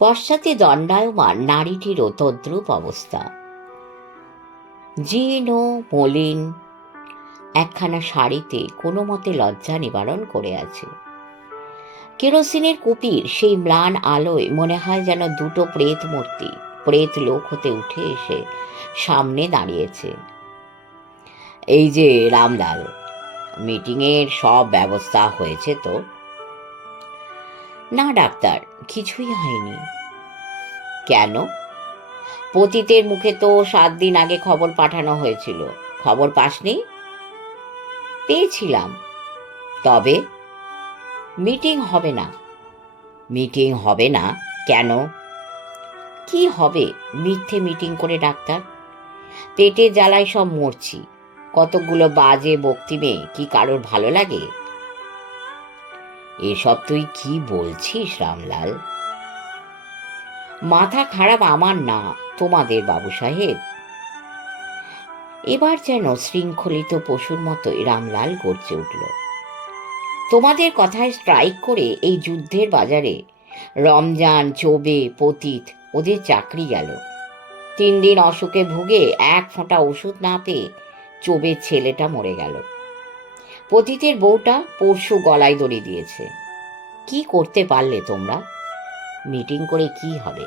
পশ্চাতে দণ্ডায়মান নারীটিরও তদ্রূপ অবস্থা। জীর্ণ মলিন একখানা শাড়িতে কোনো মতে লজ্জা নিবারণ করে আছে। কেরোসিনের কুপির সেই ম্লান আলোয় মনে হয় যেন দুটো প্রেত মূর্তি প্রেত লোক হতে উঠে এসে সামনে দাঁড়িয়েছে। এই যে রামলাল, মিটিংয়ের সব ব্যবস্থা হয়েছে তো? না ডাক্তার, কিছুই হয়নি। কেন? পতিতের মুখে তো 7 দিন আগে খবর পাঠানো হয়েছিল। খবর পাসনি? পেয়েছিলাম। তবে মিটিং হবে না। মিটিং হবে না কেন? কি হবে মিথ্যে মিটিং করে ডাক্তার? পেটে জ্বালায় সব মরছি। কতগুলো বাজে বক্তৃতা কি কারোর ভালো লাগে? এসব তুই কি বলছিস রামলাল? মাথা খারাপ আমার না, তোমাদের বাবু সাহেব। এবার যেন শৃঙ্খলিত পশুর মতোই রামলাল গর্জে উঠল। তোমাদের কথায় স্ট্রাইক করে এই যুদ্ধের বাজারে রমজান, চোবে, পতিত ওদের চাকরি গেল। 3 দিন অসুখে ভুগে 1 ফোঁটা ওষুধ না পেয়ে চোবের ছেলেটা মরে গেল। পতিতের বউটা পরশু গলায় দড়ি দিয়েছে। কি করতে পারলে তোমরা? মিটিং করে কি হবে?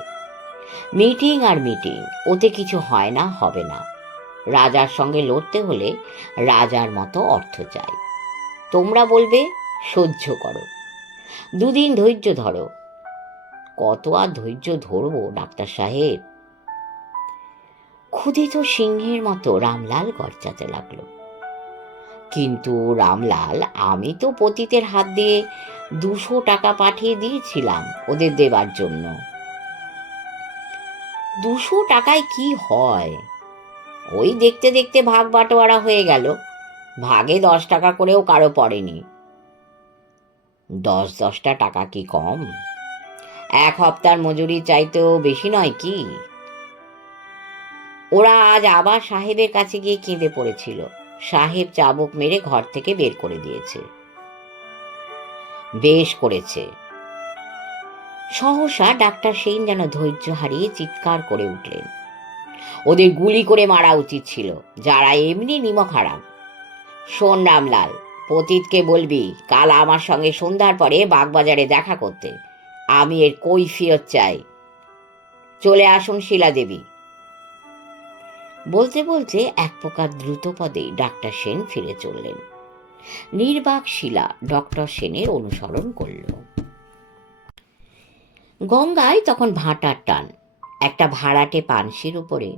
মিটিং আর মিটিং, ওতে কিছু হয় না, হবে না। রাজার সঙ্গে লড়তে হলে রাজার মতো অর্থ চাই। তোমরা বলবে সহ্য করো, 2 দিন ধৈর্য ধরো। কত আর ধৈর্য ধরবো ডাক্তার সাহেব? ক্ষুধিত সিংহের মতো রামলাল গর্জাতে লাগলো। কিন্তু রামলাল, আমি তো পতিতের হাত দিয়ে 200 টাকা পাঠিয়ে দিয়েছিলাম ওদের দেবার জন্য। 200 টাকায় কি হয়? ওই দেখতে দেখতে ভাগ বাটোয়ারা হয়ে গেল। ভাগে 10 টাকা করেও কারো পড়েনি। 10-10টা টাকা কি কম? 1 হপ্তার মজুরি চাইতেও বেশি নয় কি? ওরা আজ আবার সাহেবের কাছে গিয়ে কেঁদে পড়েছিল। সাহেব চাবুক মেরে ঘর থেকে বের করে দিয়েছে। বেশ করেছে। সহসা ডাক্তার সেন যেন ধৈর্য হারিয়ে চিৎকার করে উঠলেন, ওদের গুলি করে মারা উচিত ছিল, যারা এমনি নিমক হারাম। শোন রামলাল, পতিতকে বলবি কাল আমার সঙ্গে সন্ধ্যার পরে বাগবাজারে দেখা করতে। আমি এর কৈফিয়ত চাই। চলে আসুন শিলা দেবী। বলতে বলতে এক প্রকার দ্রুত পদে ডাক্তার সেন ফিরে চললেন। নির্বাক শিলা ডক্টর সেনের অনুসরণ করল। গঙ্গায় তখন ভাটার টান। একটা ভাড়াটে পানসির উপরে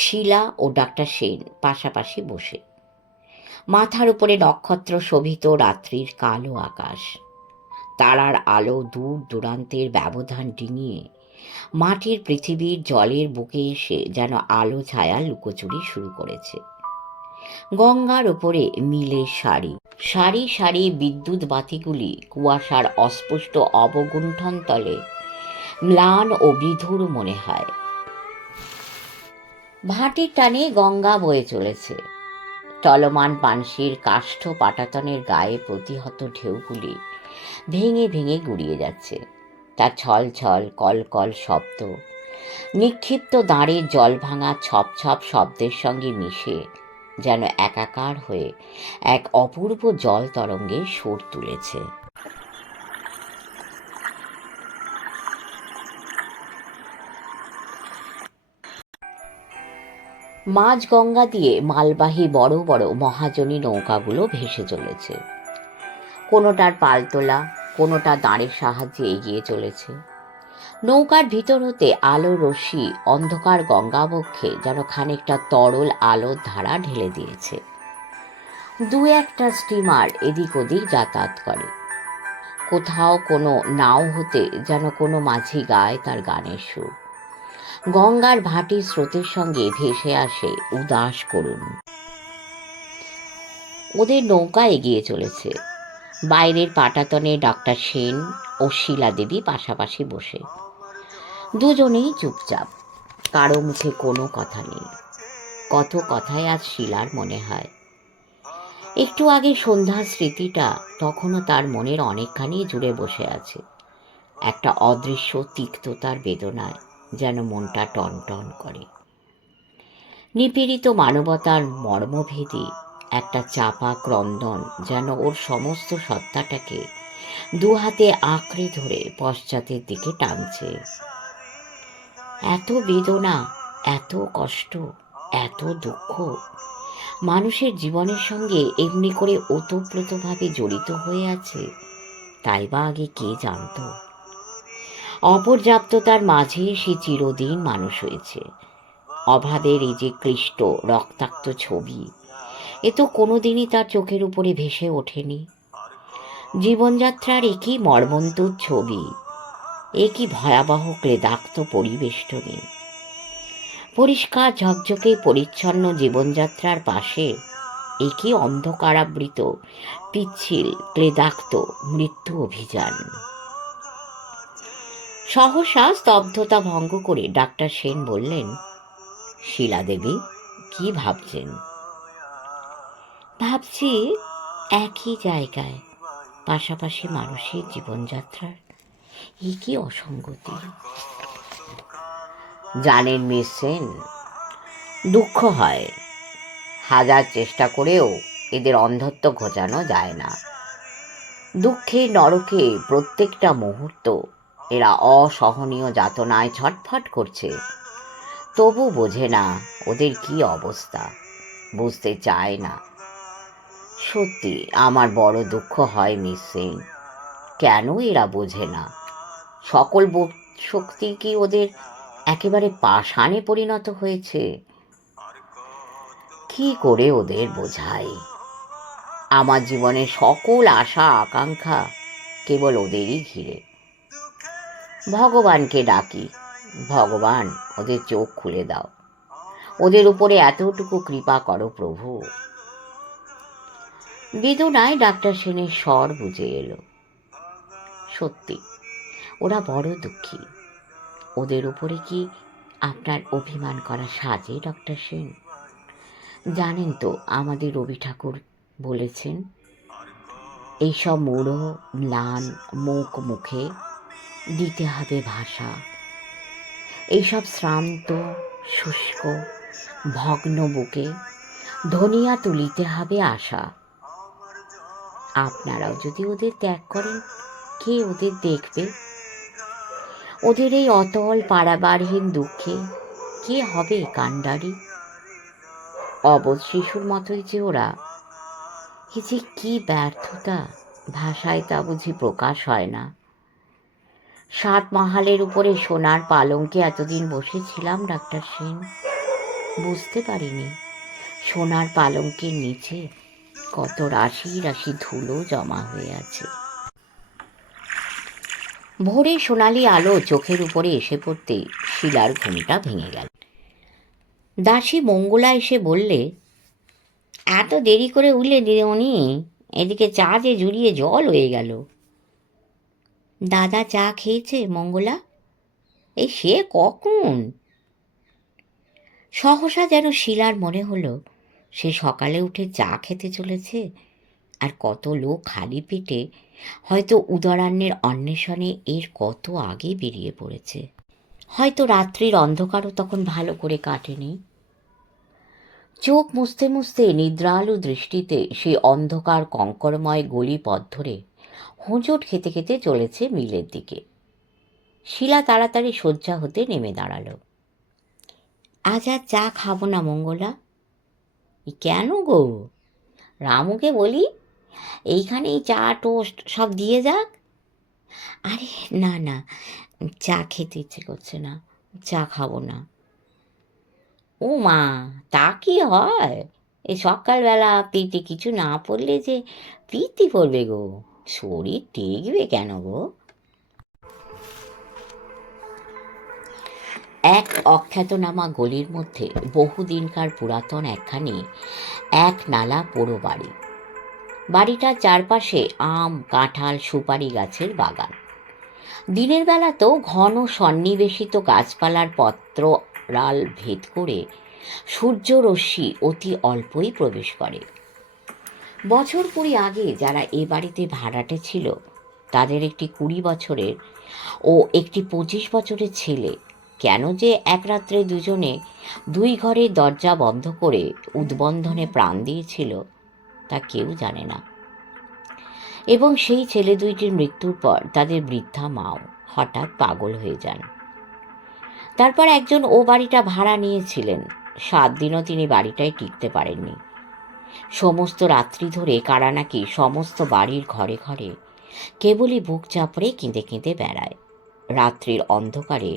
শিলা ও ডাক্তার সেন পাশাপাশি বসে। মাথার উপরে নক্ষত্র শোভিত রাত্রির কালো আকাশ। তারার আলো দূর দূরান্তের ব্যবধান ডিঙিয়ে মাটির পৃথিবীর জলের বুকে এসে যেন আলো ছায়া লুকোচুরি শুরু করেছে। গঙ্গার উপরে মিলের সারি সারি সারি বিদ্যুৎ বাতিগুলি কুয়াশার অস্পষ্ট অবগুণ্ঠন তলে ম্লান ও বিধুর মনে হয়। ভাটির টানে গঙ্গা বয়ে চলেছে। চলমান পানসির কাষ্ঠ পাটাতনের গায়ে প্রতিহত ঢেউগুলি ভেঙে ভেঙে গুড়িয়ে যাচ্ছে। তার ছল ছল কল কল শব্দ নিক্ষিপ্ত দাঁড়ের জল ভাঙা ছপ ছপ শব্দের সঙ্গে মিশে যেন একাকার হয়ে এক অপূর্ব জল তরঙ্গে সুর তুলেছে। মাঝ গঙ্গা দিয়ে মালবাহী বড় বড় মহাজনী নৌকাগুলো ভেসে চলেছে। কোনোটার পালতোলা, কোনোটা দাঁড়ের সাহায্যে এগিয়ে চলেছে। নৌকার ভিতর হতে আলো রশ্মি অন্ধকার গঙ্গাবক্ষে যেন খানিকটা তরল আলোর ধারা ঢেলে দিয়েছে। 2-1টা স্টিমার এদিক ওদিক যাতায়াত করে। কোথাও কোনো নাও হতে যেন কোনো মাঝি গায় তার গানের সুর। গঙ্গার ভাটি স্রোতের সঙ্গে ভেসে আসে উদাস করুণ। ওদের নৌকা এগিয়ে চলেছে। বাইরের পাটাতনে ডাক্তার সেন ও শিলা দেবী পাশাপাশি বসে। দুজনেই চুপচাপ, কারো মুখে কোনো কথা নেই। কত কথাই আজ শিলার মনে হয়। একটু আগে সন্ধ্যার স্মৃতিটা তখনও তার মনের অনেকখানি জুড়ে বসে আছে। একটা অদৃশ্য তিক্ততার বেদনায় যেন মনটা টনটন করে। নিপীড়িত মানবতার মর্মভেদী একটা চাপা ক্রন্দন যেন ওর সমস্ত সত্তাটাকে দুহাতে আঁকড়ে ধরে পশ্চাতের দিকে টানছে। এত বেদনা, এত কষ্ট, এত দুঃখ মানুষের জীবনের সঙ্গে এমনি করে ওতপ্রোতভাবে জড়িত হয়ে আছে, তাই বা আগে কে জানত? অপর্যাপ্ততার মাঝে সে চিরদিন মানুষ হয়েছে। অভাবের এই যে ক্লিষ্ট রক্তাক্ত ছবি, এ তো কোনোদিনই তার চোখের উপরে ভেসে ওঠেনি। জীবনযাত্রার একই মর্মন্তুদ ছবি, একই ভয়াবহ ক্লেদাক্ত পরিবেষ্টনী। পরিষ্কার ঝকঝকে পরিচ্ছন্ন জীবনযাত্রার পাশে একই অন্ধকারাবৃত পিচ্ছিল ক্লেদাক্ত মৃত্যু অভিযান। সহসা স্তব্ধতা ভঙ্গ করে ডাক্তার সেন বললেন, শিলা দেবী, কি ভাবছেন? ভাবছি একই জায়গায় পাশাপাশি মানুষের জীবনযাত্রার একই অসঙ্গতি। জানেন মিস সেন, দুঃখ হয়, হাজার চেষ্টা করেও এদের অন্ধত্ব ঘোচানো যায় না। দুঃখের নরকে প্রত্যেকটা মুহূর্ত এরা অসহনীয় যাতনায় ছটফট করছে, তবু বোঝে না ওদের কি অবস্থা, বুঝতে চায় না। সত্যি আমার বড় দুঃখ হয় মিস সেন, কেন এরা বোঝে না? সকল বোধ শক্তি কি ওদের একেবারে পাষাণে পরিণত হয়েছে? কি করে ওদের বোঝাই? আমার জীবনের সকল আশা আকাঙ্ক্ষা কেবল ওদেরই ঘিরে। ভগবানকে ডাকি, ভগবান ওদের চোখ খুলে দাও, ওদের উপরে এতটুকু কৃপা করো প্রভু। বেদনায় ডাক্তার সেনের স্বর বুঝে এলো। সত্যি ওরা বড় দুঃখী। ওদের উপরে কি আপনার অভিমান করা সাজে ডক্টর সেন? জানেন তো আমাদের রবি ঠাকুর বলেছেন, এইসব মূঢ় ম্লান মুখে দিতে হবে ভাষা, এইসব শ্রান্ত শুষ্ক ভগ্ন বুকে ধনিয়া তুলিতে হবে আশা। আপনারাও যদি ওদের ত্যাগ করেন, কে ওদের দেখবে? ওদের এই অতল পারাবারহীন দুঃখে কে হবে কাণ্ডারি? অবোধ শিশুর মতোই যে ওরা। এ যে কি ব্যর্থতা, ভাষায় তা বুঝি প্রকাশ হয় না। 7 মাহালের উপরে সোনার পালঙ্কে এতদিন বসেছিলাম ডাক্তার সেন, বুঝতে পারিনি সোনার পালঙ্কের নিচে কত রাশি রাশি ধুলো জমা হয়ে আছে। ভোরে সোনালি আলো চোখের উপরে এসে পড়তে শিলার ঘুমটা ভেঙে গেল। দাসী মঙ্গলা এসে বললে, এত দেরি করে উঠলে দিদিমণি, এদিকে চা যে জুড়িয়ে জল হয়ে গেল। দাদা চা খেয়েছে মঙ্গলা? এই সে কখন? সহসা যেন শিলার মনে হলো সে সকালে উঠে চা খেতে চলেছে, আর কত লোক খালি পেটে হয়তো উদরান্নের অন্বেষণে এর কত আগে বেরিয়ে পড়েছে। হয়তো রাত্রির অন্ধকারও তখন ভালো করে কাটেনি। চোখ মুছতে মুছতে নিদ্রালু দৃষ্টিতে সেই অন্ধকার কঙ্করময় গলি পথ ধরে হোঁচট খেতে খেতে চলেছে মিলের দিকে। শিলা তাড়াতাড়ি শয্যা হতে নেমে দাঁড়ালো। আজ আর চা খাবো না মঙ্গলা। কেন গো? রামুকে বলি এইখানেই চা টোস্ট সব দিয়ে যাক। আরে না না, চা খেতে ইচ্ছে করছে না, চা খাবো না। ও মা, তা কি হয়? এই সকালবেলা পেটে কিছু না পড়লে যে পিত্তি পড়বে গো, শরীর টেকবে কেন গো? এক অখ্যাতনামা গলির মধ্যে বহুদিনকার পুরাতন একখানি এক নালা পোড়ো বাড়ি। বাড়িটার চারপাশে আম কাঁঠাল সুপারি গাছের বাগান। দিনের বেলা তো ঘন সন্নিবেশিত গাছপালার পত্ররাল ভেদ করে সূর্যরশ্মি অতি অল্পই প্রবেশ করে। বছর 20 আগে যারা এ বাড়িতে ভাড়াটে ছিল তাদের একটি 20 বছরের ও একটি 25 বছরের ছেলে কেন যে এক রাত্রে দুজনে দুই ঘরের দরজা বন্ধ করে উদ্বন্ধনে প্রাণ দিয়েছিল তা কেউ জানে না। এবং সেই ছেলে দুইটির মৃত্যুর পর তাদের বৃদ্ধা মাও হঠাৎ পাগল হয়ে যান। তারপর একজন ও বাড়িটা ভাড়া নিয়েছিলেন। 7 দিনও তিনি বাড়িটায় টিকতে পারেননি। সমস্ত রাত্রি ধরে কারা নাকি সমস্ত বাড়ির ঘরে ঘরে কেবলই বুক চাপড়ে কেঁদে কেঁদে বেড়ায়। রাত্রির অন্ধকারে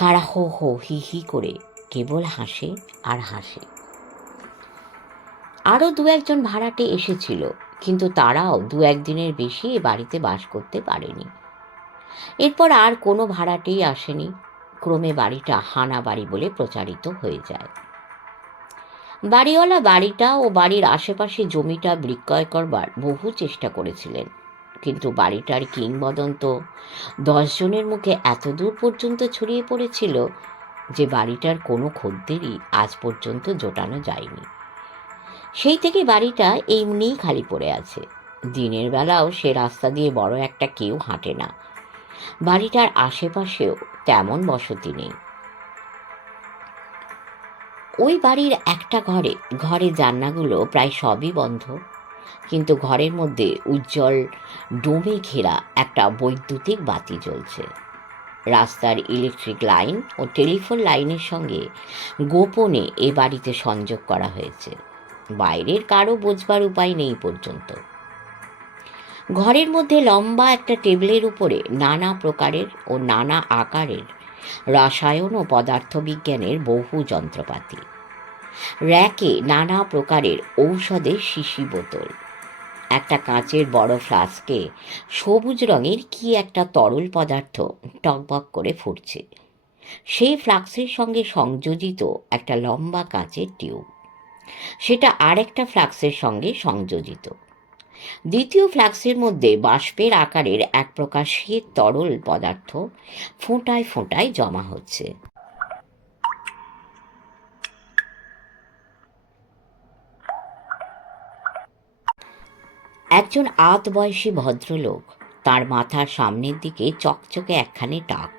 কারা হো হো হি হি করে কেবল হাসে আর হাসে। আরও 2-1 জন ভাড়াটে এসেছিল, কিন্তু তারাও 2-1 দিনের বেশি এ বাড়িতে বাস করতে পারেনি। এরপর আর কোনো ভাড়াটেই আসেনি। ক্রমে বাড়িটা হানা বাড়ি বলে প্রচারিত হয়ে যায়। বাড়িওয়ালা বাড়িটা ও বাড়ির আশেপাশে জমিটা বিক্রয় করবার বহু চেষ্টা করেছিলেন, কিন্তু বাড়িটার কিংবদন্ত 10 জনের মুখে এত দূর পর্যন্ত ছড়িয়ে পড়েছিল যে বাড়িটার কোনো খদ্দেরই আজ পর্যন্ত জোটানো যায়নি। সেই থেকে বাড়িটা এমনিই খালি পড়ে আছে। দিনের বেলাও সে রাস্তা দিয়ে বড় একটা কেউ হাঁটে না। বাড়িটার আশেপাশেও তেমন বসতি নেই। ওই বাড়ির একটা ঘরে জানলাগুলো প্রায় সবই বন্ধ, কিন্তু ঘরের মধ্যে উজ্জ্বল ডোমে ঘেরা একটা বৈদ্যুতিক বাতি জ্বলছে। রাস্তার ইলেকট্রিক লাইন ও টেলিফোন লাইনের সঙ্গে গোপনে এ বাড়িতে সংযোগ করা হয়েছে। বাইরের কারো বোঝবার উপায় নেই পর্যন্ত। ঘরের মধ্যে লম্বা একটা টেবিলের উপরে নানা প্রকারের ও নানা আকারের রসায়ন ও পদার্থবিজ্ঞানের বহু যন্ত্রপাতি। র্যাকে নানা প্রকারের ঔষধের শিশি বোতল। একটা কাঁচের বড় ফ্লাস্কে সবুজ রঙের কি একটা তরল পদার্থ টকবক করে ফুটছে। সেই ফ্লাক্সের সঙ্গে সংযোজিত একটা লম্বা কাঁচের টিউব, সেটা আরেকটা ফ্লাক্সের সঙ্গে সংযোজিত। দ্বিতীয় ফ্লাক্সের মধ্যে বাষ্পের আকারের এক প্রকার শ্বেত তরল পদার্থ ফোঁটায় ফোঁটায় জমা হচ্ছে। একজন আধ বয়সী ভদ্রলোক, তার মাথার সামনের দিকে চকচকে একখানি টাক,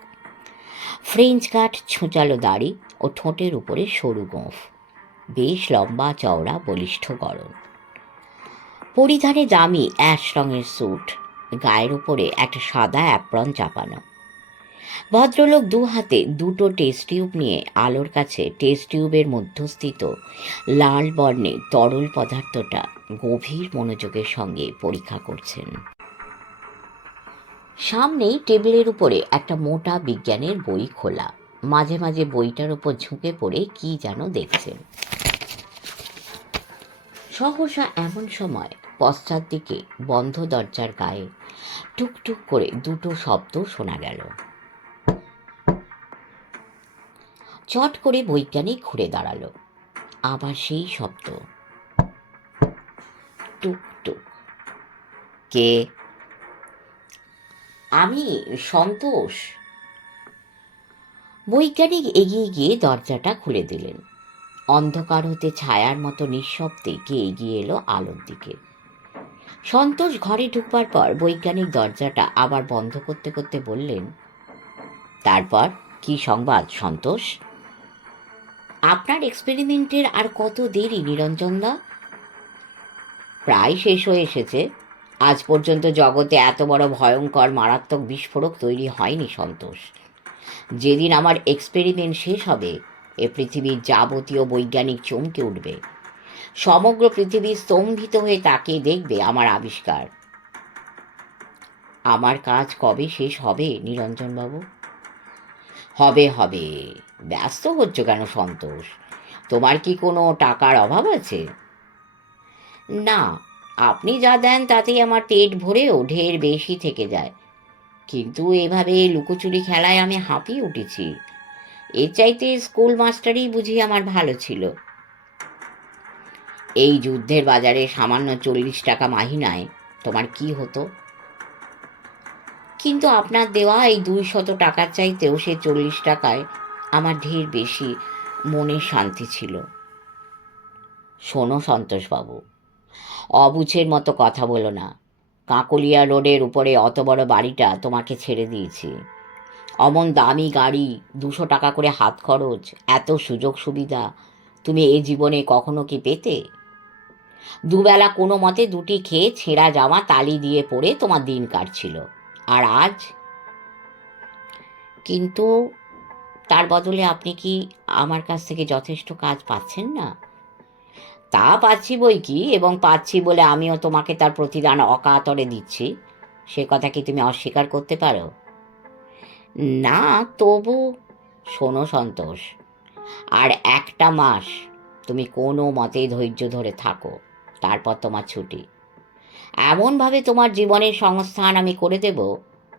ফ্রেঞ্চ কাট ছোঁচালো দাড়ি ও ঠোঁটের উপরে সরু গোঁফ, বেশ লম্বা চওড়া বলিষ্ঠ গড়ন, পরিধানে দামি অ্যাশ রঙের স্যুট, গায়ের উপরে একটা সাদা অ্যাপ্রন চাপানো। ভদ্রলোক 2 হাতে 2টো টেস্ট টিউব নিয়ে আলোর কাছে টেস্ট টিউবের মধ্যস্থিত লাল বর্ণের তরল পদার্থটা গভীর মনোযোগের সঙ্গে পরীক্ষা করছেন। সামনেই টেবিলের উপরে একটা মোটা বিজ্ঞানের বই খোলা। মাঝে মাঝে বইটার উপর ঝুঁকে পড়ে কি যেন দেখছেন। সহসা এমন সময় পশ্চাৎ দিকে বন্ধ দরজার গায়ে টুকটুক করে 2টো শব্দ শোনা গেল। চট করে বৈজ্ঞানিক ঘুরে দাঁড়ালো। আবার সেই শব্দ, টুক টুক। কে? আমি, সন্তোষ। বৈজ্ঞানিক এগিয়ে গিয়ে দরজাটা খুলে দিলেন। অন্ধকার হতে ছায়ার মতো নিঃশব্দে কে এগিয়ে এলো আলোর দিকে। সন্তোষ ঘরে ঢুকবার পর বৈজ্ঞানিক দরজাটা আবার বন্ধ করতে করতে বললেন, তারপর কি সংবাদ সন্তোষ? আপনার এক্সপেরিমেন্টের আর কত দেরি নিরঞ্জনদা? প্রায় শেষ হয়ে এসেছে। আজ পর্যন্ত জগতে এত বড় ভয়ঙ্কর মারাত্মক বিস্ফোরক তৈরি হয়নি সন্তোষ। যেদিন আমার এক্সপেরিমেন্ট শেষ হবে, এ পৃথিবীর যাবতীয় বৈজ্ঞানিক চমকে উঠবে। সমগ্র পৃথিবী স্তম্ভিত হয়ে তাকিয়ে দেখবে আমার আবিষ্কার। আমার কাজ কবে শেষ হবে নিরঞ্জনবাবু? হবে হবে। ব্যস্ত হচ্ছ কেন সন্তোষ? তোমার কি কোনো টাকার অভাব আছে? না, আপনি যা দেন তাতেই আমার পেট ভরেও ঢের বেশি থেকে যায়। কিন্তু এভাবে লুকোচুরি খেলায় আমি হাঁপিয়ে উঠেছি। এর চাইতে স্কুল মাস্টারই বুঝি আমার ভালো ছিল। এই যুদ্ধের বাজারে সামান্য 40 টাকা মাহিনায় তোমার কি হতো? কিন্তু আপনার দেওয়া এই 200 টাকার চাইতেও সে 40 টাকায় আমার ঢের বেশি মনের শান্তি ছিল। শোনো সন্তোষবাবু, অবুঝের মতো কথা বলো না। কাকলিয়া রোডের উপরে অত বড় বাড়িটা তোমাকে ছেড়ে দিয়েছি, অমন দামি গাড়ি, 200 টাকা করে হাত খরচ, এত সুযোগ সুবিধা তুমি এই জীবনে কখনো কি পেতে? দুবেলা কোনো মতে দুটি খেয়ে ছেঁড়া জামা তালি দিয়ে পরে তোমার দিন কাটছিল, আর আজ? কিন্তু তার বদলে আপনি কি আমার কাছ থেকে যথেষ্ট কাজ পাচ্ছেন না? তা পাচ্ছি বই কি, এবং পাচ্ছি বলে আমিও তোমাকে তার প্রতিদান অকাতরে দিচ্ছি। সে কথা কি তুমি অস্বীকার করতে পারো? না, তবু শোনো সন্তোষ, আর একটা মাস তুমি কোনো মতেই ধৈর্য ধরে থাকো, তারপর তোমার ছুটি। এমনভাবে তোমার জীবনের সংস্থান আমি করে দেব,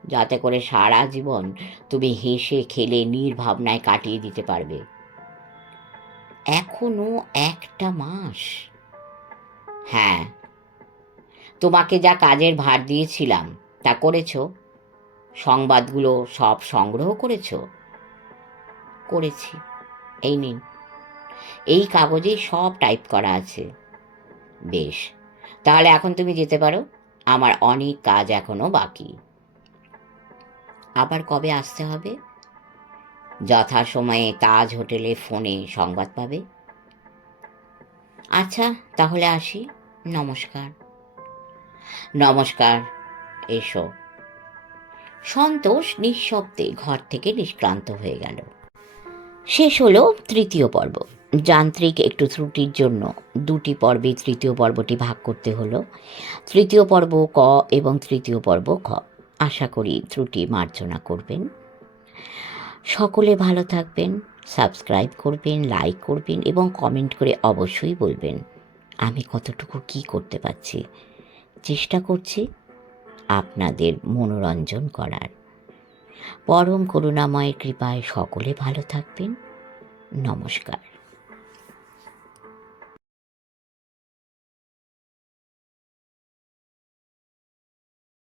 যাতে করে সারা জীবন তুমি হেসে খেলে নির্ভাবনায় কাটিয়ে দিতে পারবে। এখনো একটা মাস? হ্যাঁ। তোমাকে যা কাজের ভার দিয়েছিলাম তা করেছো? সংবাদগুলো সব সংগ্রহ করেছো? করেছি। এই নিন, এই কাগজে সব টাইপ করা আছে। বেশ, তাহলে এখন তুমি যেতে পারো, আমার অনেক কাজ এখনো বাকি। আবার কবে আসতে হবে? যথাসময়ে তাজ হোটেলে ফোনে সংবাদ পাবে। আচ্ছা, তাহলে আসি। নমস্কার। নমস্কার। এসো। সন্তোষ নিঃশব্দে ঘর থেকে নিষ্ক্রান্ত হয়ে গেল। শেষ হলো তৃতীয় পর্ব। যান্ত্রিক একটু ত্রুটির জন্য দুটি পর্বে তৃতীয় পর্বটি ভাগ করতে হলো। তৃতীয় পর্ব ক এবং তৃতীয় পর্ব খ। আশা করি ত্রুটি মার্জনা করবেন। সকলে ভালো থাকবেন, সাবস্ক্রাইব করবেন, লাইক করবেন এবং কমেন্ট করে অবশ্যই বলবেন আমি কতটুকু কি করতে পারছি। চেষ্টা করছি আপনাদের মনোরঞ্জন করার। পরম করুণাময়ের কৃপায় সকলে ভালো থাকবেন। নমস্কার।